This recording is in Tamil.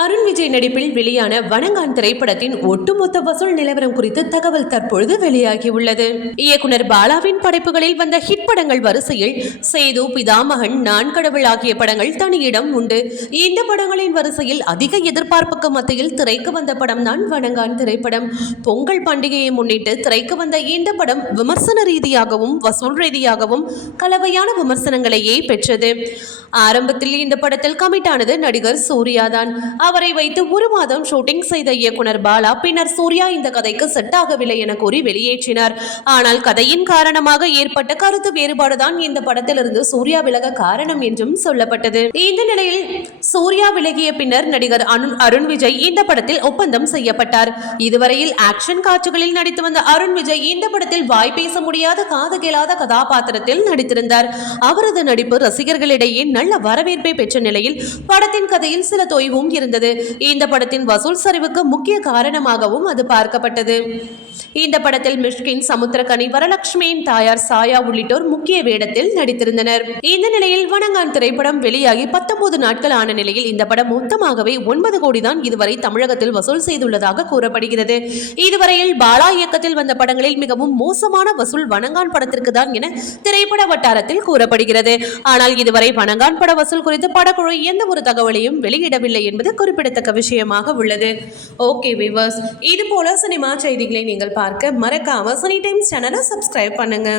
அருண் விஜய் நடிப்பில் வெளியான வணங்கான் திரைப்படத்தின் ஒட்டுமொத்த வசூல் நிலவரம் குறித்து தகவல் தற்பொழுது வெளியாகியுள்ளது. இயக்குனர் பாலாவின் படைப்புகளில் வந்த ஹிட் படங்கள் வரிசையில் சேது பிதாமகன் நான் கடவுள் ஆகிய படங்கள் தனியிடம் உண்டு. இந்த படங்களின் வரிசையில் அதிக எதிர்பார்ப்புக்கு மத்தியில் திரைக்கு வந்த படம் தான் வணங்கான் திரைப்படம். பொங்கல் பண்டிகையை முன்னிட்டு திரைக்கு வந்த இந்த படம் விமர்சன ரீதியாகவும் வசூல் ரீதியாகவும் கலவையான விமர்சனங்களையே பெற்றது. ஆரம்பத்தில் இந்த படத்தில் கமிட்டானது நடிகர் சூர்யா தான் அவரை வைத்து ஒரு மாதம் ஷூட்டிங் செய்த இயக்குனர் பாலா பின்னர் சூர்யா இந்த கதைக்கு செட் ஆகவில்லை என கூறி வெளியேற்றினார். ஆனால் கதையின் காரணமாக ஏற்பட்ட கருத்து வேறுபாடுதான் இந்த படத்திலிருந்து சூர்யா விலக காரணம் என்றும் சொல்லப்பட்டது. இந்த நிலையில் சூர்யா விலகிய பின்னர் நடிகர் அருண் அருண் விஜய் இந்த படத்தில் ஒப்பந்தம் செய்யப்பட்டார். இதுவரையில் ஆக்ஷன் காட்சிகளில் நடித்து வந்த அருண் விஜய் இந்த படத்தில் வாய் பேச முடியாத காது கேளாத கதாபாத்திரத்தில் நடித்திருந்தார். அவரது நடிப்பு ரசிகர்களிடையே நல்ல வரவேற்பை பெற்ற நிலையில் படத்தின் கதையில் சில தொய்வும் இருந்தது. இருந்தது. இந்த படத்தின் வசூல் சரிவுக்கு முக்கிய காரணமாகவும் அது பார்க்கப்பட்டது. இந்த படத்தில் மிஷ்கின் சமுத்திரகனி வரலட்சுமியின் தாயார் சாயா உள்ளிட்டோர் முக்கிய வேடத்தில் நடித்திருந்தனர். இந்த நிலையில் வணங்கான் திரைப்படம் வெளியாகி பத்தொன்பது நாட்கள் ஆன நிலையில் இந்த படம் மொத்தமாகவே ஒன்பது கோடி தான் இதுவரை தமிழகத்தில் வசூல் செய்துள்ளதாக கூறப்படுகிறது. இதுவரையில் பாலா இயக்கத்தில் வந்த படங்களில் மிகவும் மோசமான வசூல் வணங்கான் படத்திற்கு தான் என திரைப்பட வட்டாரத்தில் கூறப்படுகிறது. ஆனால் இதுவரை வணங்கான் பட வசூல் குறித்து படக்குழு எந்த ஒரு தகவலையும் வெளியிடவில்லை என்பது குறிப்பிடத்தக்க விஷயமாக உள்ளது. ஓகே விவர்ஸ் இது போல சினிமா செய்திகளை நீங்கள் பார்க்க மறக்காம சனி டைம்ஸ் சேனலை சப்ஸ்கிரைப் பண்ணுங்க.